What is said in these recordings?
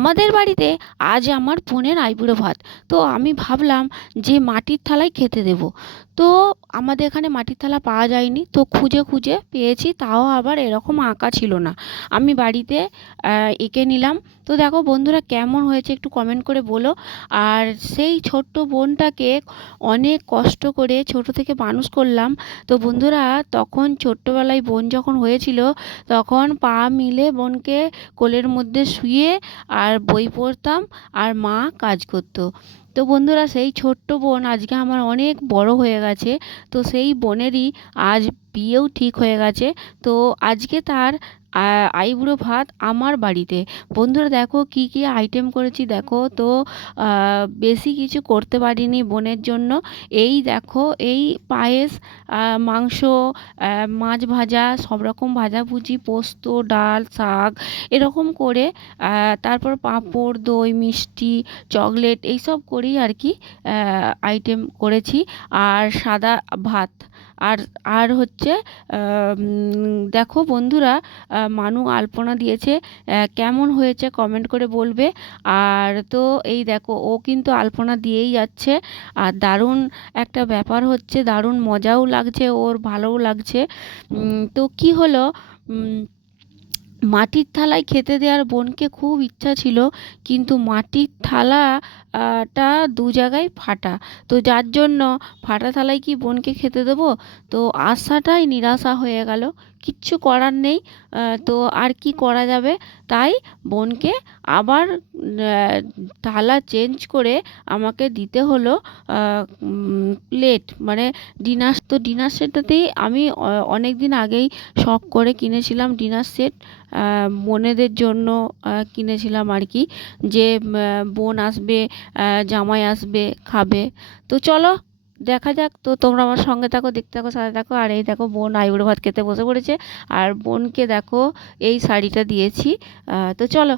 আমাদের বাড়িতে আজ আমার বোনের আইবুড়ো ভাত। তো আমি ভাবলাম যে মাটির থালায় খেতে দেবো। তো আমাদের এখানে মাটির থালা পাওয়া যায়নি। তো খুঁজে খুঁজে পেয়েছি, তাও আবার এরকম আঁকা ছিল না। আমি বাড়িতে এঁকে নিলাম। তো দেখো বন্ধুরা কেমন হয়েছে একটু কমেন্ট করে বলো। আর সেই ছোট্ট বোনটাকে অনেক কষ্ট করে ছোট থেকে মানুষ করলাম। তো বন্ধুরা তখন ছোট্টবেলায় বোন যখন হয়েছিল, তখন পা মিলে বোনকে কোলের মধ্যে শুয়ে আর বই পড়তাম আর মা কাজ করতো। তো বন্ধুরা, সেই ছোট্ট বোন আজকে আমার অনেক বড় হয়ে গেছে। তো সেই বোনেরই আজ বিয়েও ঠিক হয়ে গেছে। তো আজকে তার আইবুড়ো ভাত আমার বাড়িতে। বন্ধুরা দেখো কি কি আইটেম করেছি দেখো। তো বেশি কিছু করতে পারিনি বোনের জন্য। এই দেখো, এই পায়েস মাংস মাছ ভাজা, সব রকম ভাজাভুজি পোস্ত, ডাল, শাক, এরকম করে তারপর পাঁপড়, দই, মিষ্টি, চকলেট, এইসব করেই আর কি আইটেম করেছি। আর সাদা ভাত আর আর হচ্ছে দেখো বন্ধুরা মানু আলপনা দিয়েছে কেমন হয়েছে কমেন্ট করে বলবে। আর তো এই দেখো, ও কিন্তু আলপনা দিয়েই যাচ্ছে। আর দারুণ একটা ব্যাপার হচ্ছে, দারুণ মজাও লাগছে, ওর ভালোও লাগছে। তো কি হলো? মাটির থালায় খেতে দেওয়ার বোনকে খুব ইচ্ছা ছিল, কিন্তু মাটির থালা টা দু জায়গায় ফাটা। তো যার জন্য ফাটা থালায় কি বোনকে খেতে দেবো? তো আশাটাই নিরাশা হয়ে গেল। কিচ্ছু করার নেই তো আর কি করা যাবে? তাই বোনকে আবার থালা চেঞ্জ করে আমাকে দিতে হলো প্লেট। মানে ডিনার, তো ডিনার সেটটাতেই আমি অনেক দিন আগেই শখ করে কিনেছিলাম ডিনার সেট বোনেদের জন্য কিনেছিলাম আর কি। যে বোন আসবে জামাই আসবে, খাবে। তো চলো দেখা যাক তো তোমরা আমার সঙ্গে থাকো দেখতে থাকো সাথে থাকো। আর এই দেখো বোন আইবুড়ো ভাত খেতে বসে পড়েছে। আর বোনকে দেখো এই শাড়িটা দিয়েছি। তো চলো।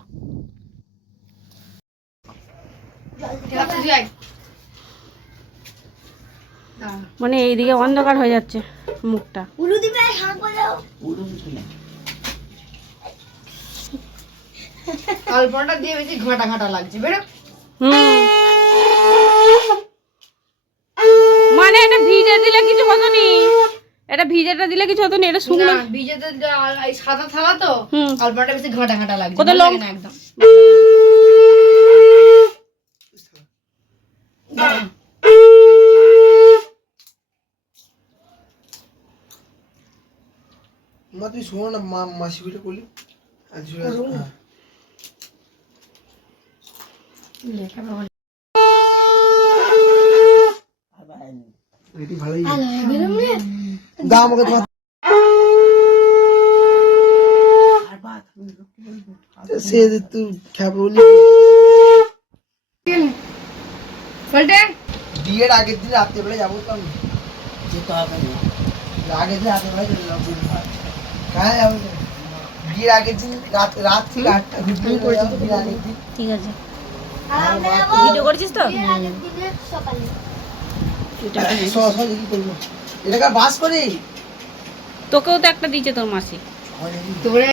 মানে এইদিকে অন্ধকার হয়ে যাচ্ছে মুখটা। আলপনাটা দিয়ে বেশি ঘাটা ঘাটা লাগছে বেরো। হুম মানে এটা ভিজে দিলে কিছু হতো নি এটা ভিজেটা দিলে কিছু হতো নি এটা শুকনো না বিজেতে এই সাদা থালা তো হুম আলপনাটা বেশি ঘাটা ঘাটা লাগে লঙ্কা? না একদম মা তুই শোনো না মা মাসি বিটা করলি আর ঝুলে আছে। হ্যাঁ। দাও আমাকে তোমার সে যে তুই বলতে? বিয়ের আগের দিন রাত্রেবেলা যাব তো আমি। যেতে হবে না। আগের দিন রাত্রেবেলা চলে যাব কাহা যাব বিয়ের আগের দিন রাত রাত থেকে আটটা ঘুরতে করে যাব বিয়ের আগের দিন। ঠিক আছে। ভিডিও করেছিস তো? স স দেখি করব। এটাকে বাস করি তোকেও তো একটা দিয়েছে তোর মাসি। তোরে